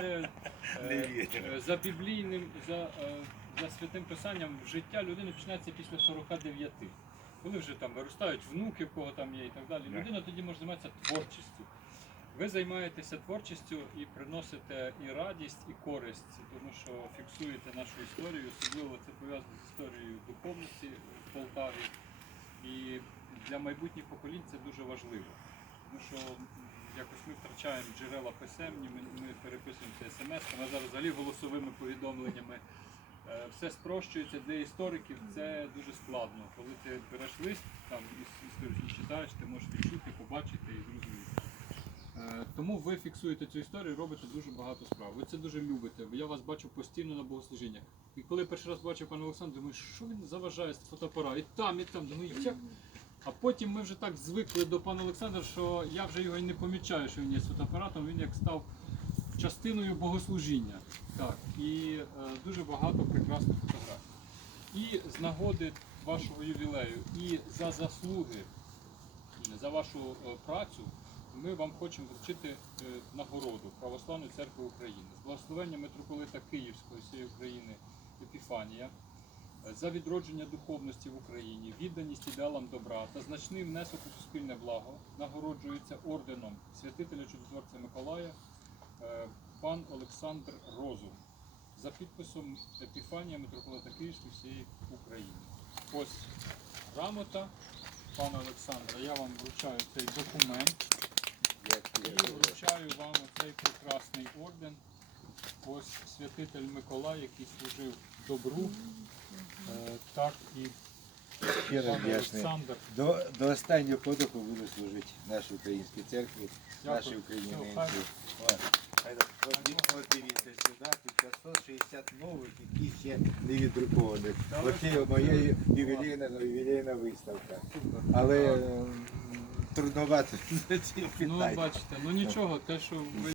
це е, е, за біблійним, за, е, за святим писанням життя людини починається після 49. Коли вже там виростають внуки, в кого там є і так далі. Людина тоді може займатися творчістю. Ви займаєтеся творчістю і приносите і радість, і користь, тому що фіксуєте нашу історію, особливо це пов'язано з історією духовності в Полтаві. І для майбутніх поколінь це дуже важливо. Тому що якось ми втрачаємо джерела писемні, ми, ми переписуємося смс, а зараз взагалі голосовими повідомленнями. Е, Все спрощується для істориків, це дуже складно. Коли ти береш лист, там іс- історично читаєш, ти можеш відчути, побачити і зрозуміти. Е, Тому ви фіксуєте цю історію, робите дуже багато справ. Ви це дуже любите, бо я вас бачу постійно на богослужіннях. І коли перший раз бачив пана Олександра, думаю, що він заважає з фотоапарат? І там, і там. Думаю, як? А потім ми вже так звикли до пана Олександра, що я вже його і не помічаю, що він є з фотоапаратом, він як став частиною богослужіння. Так, і е, дуже багато прекрасних фотографій. І з нагоди вашого ювілею, і за заслуги, за вашу е, працю, ми вам хочемо вручити е, нагороду Православної церкви України з благословення митрополита Київської всієї України Епіфанія е, за відродження духовності в Україні, відданість ідеалам добра та значний внесок у суспільне благо нагороджується орденом святителя чудотворця Миколая пан Олександр Розум за підписом Епіфанія митрополита Київської всієї України. Ось грамота пана Олександра. Я вам вручаю цей документ. І вручаю вам оцей прекрасний орден. Ось святитель Миколай, який служив добру. Е, так і Щиро вдячний. Олександр. До, до останнього подиху буду служити нашій українській церкві, Дякую. нашій Україні. Все, хай- от дивіться сюди, тут 560 нових, які ще не віддрукованих. Та Оце моя ювілейна, ювілейна виставка. Але ем, трудновато Ну, бачите, ну нічого, те, що ви